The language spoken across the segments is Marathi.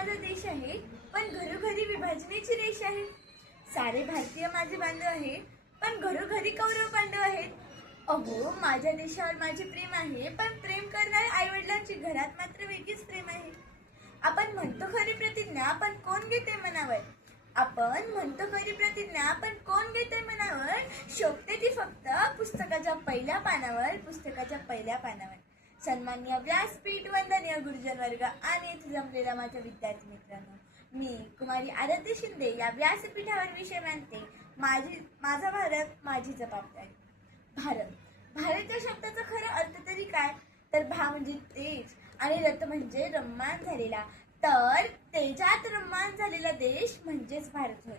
माझा देश आहे, पण घरोघरी विभाजनेची रेष आहे. सारे भारतीय माझे बांधव आहे, पण घरोघरी कौरव पांडव आहेत. अहो, माझ्या देशावर माझे प्रेम आहे, पण प्रेम करणाऱ्या आई वडिलांची घरात मात्र वेगळीच प्रेम आहे. आपण म्हणतो खरी प्रतिज्ञा, पण कोण घेते मनावर? आपण म्हणतो खरी प्रतिज्ञा, पण कोण घेते मनावर? शोभते ती फक्त पुस्तकाच्या पहिल्या पानावर, पुस्तकाच्या पहिल्या पानावर. सन्माननीय व्यासपीठ, वंदनीय गुरुजन वर्ग आणि इथे जमलेला माझ्या विद्यार्थी मित्रांनो, मी कुमारी आराध्य शिंदे या व्यासपीठावर विषय मांडते. माझा भारत, माझी जबाबदारी. भारत. भारत या शब्दाचा खरा अर्थ तरी काय? तर भा म्हणजे तेज आणि रथ म्हणजे रम्मान झालेला. तर तेजात रम्मान झालेला देश म्हणजेच भारत होय.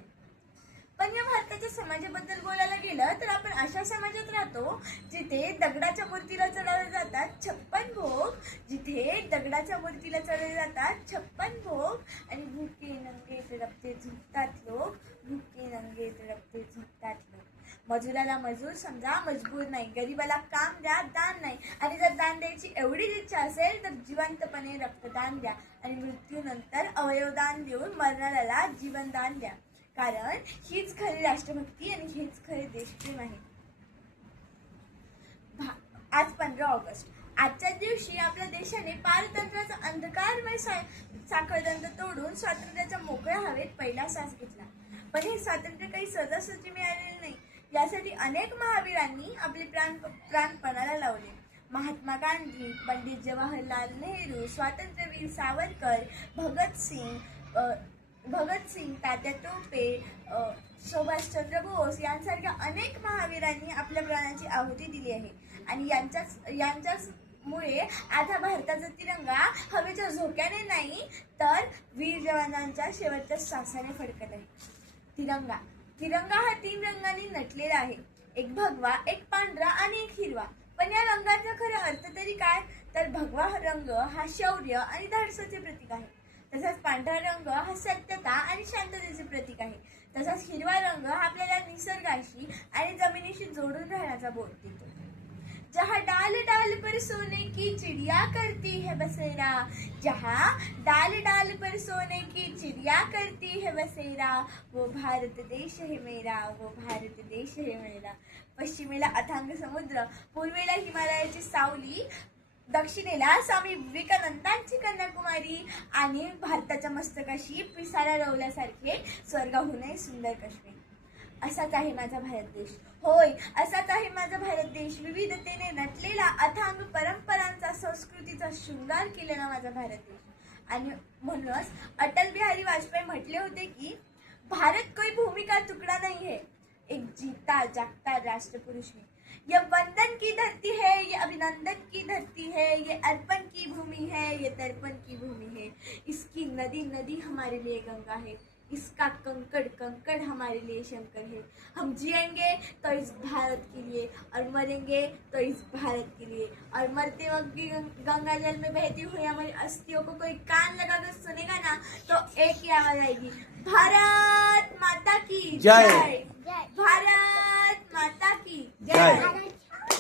पण या भारताच्या समाजाबद्दल बोलायला गेलं तर आपण अशा समाजात राहतो जिथे दगडाच्या मूर्तीला चढवले जातात 56 भोग, जिथे दगडाच्या मूर्तीला चढवले जातात 56 भोग आणि भुके नंगे तडपते झुकतात लोक, भुके नंगे तडपते झुकतात लोक. मजुराला मजूर समजा, मजबूर नाही. गरीबाला काम द्या, दान नाही. आणि जर दान द्यायची एवढीच इच्छा असेल तर जिवंतपणे रक्तदान द्या आणि मृत्यूनंतर अवयवदान देऊन मरणाऱ्याला जीवनदान द्या. कारण हीच खरी राष्ट्रभक्ती आणि हीच खरे देशप्रेम आहे. आज 15 ऑगस्ट. आजच्या दिवशी आपल्या देशाने पारतंत्र्याचा अंधकारमय साखळदंड तोडून स्वातंत्र्याच्या मोकळ्या हवेत पहिला श्वास घेतला. पण हे स्वातंत्र्य काही सहजासहजी मिळालेले नाही. यासाठी अनेक महावीरांनी आपले प्राण पणाला लावले. महात्मा गांधी, पंडित जवाहरलाल नेहरू, स्वातंत्र्यवीर सावरकर, भगत सिंग, तात्या टोपे, सुभाषचंद्र बोस यांसारख्या अनेक महावीरांनी आपल्या प्राणाची आहुती दिली आहे. आणि यांच्यामुळे आता भारताचा तिरंगा हवेच्या झोक्याने नाही तर वीर जवानांच्या शेवटच्या श्वासाने फडकत आहे. तिरंगा हा 3 रंगांनी नटलेला आहे. एक भगवा, एक पांढरा आणि एक हिरवा. पण या रंगाचा खरा अर्थ तरी काय? तर भगवा रंग हा शौर्य आणि धाडसाचे प्रतीक आहे. तसाच पांढरा रंग हा सत्यता आणि शांततेचे प्रतीक आहे. तसाच हिरवा रंग हा आपल्याला निसर्गाशी आणि जमिनीशी जोडून राहण्याचा बोध देतो. जहाँ डाल डाल पर सोने की चिड़िया करती है बसेरा, जहाँ डाल डाल पर सोने की चिड़िया करती है बसेरा, वो भारत देश है मेरा, वो भारत देश है मेरा. पश्चिमेला अथांग समुद्र, पूर्वेला हिमालयाची सावली, दक्षिणेला स्वामी विवेकानंदांची कन्याकुमारी आणि भारताच्या मस्तकाशी पिसारा रवल्यासारखे स्वर्गाहूनही सुंदर काश्मीर. असाच आहे माझा भारत देश. होय, असाच आहे माझा भारत देश. विविधतेने नटलेला, अथांग परंपरांचा, संस्कृतीचा शृंगार केलेला माझा भारत देश. आणि म्हणूनच अटल बिहारी वाजपेयी म्हटले होते की भारत कोई भूमि का तुकडा नहीं है, एक जीता जागता राष्ट्रपुरुष है. ये वंदन की धरती है, ये अभिनंदन की धरती है, ये अर्पण की भूमि है, ये तर्पण की भूमि है. इसकी नदी नदी हमारे लिए गंगा है, इसका कंकड़ कंकड़ हमारे लिए शंकर है. हम जिएंगे तो इस भारत के लिए और मरेंगे तो इस भारत के लिए. और मरते वक्त भी गंगा जल में बहती हुई हमारी अस्थियों को कोई कान लगाकर सुनेगा ना तो एक ही आवाज आएगी, भारत माता की जय. भारत माता की जय.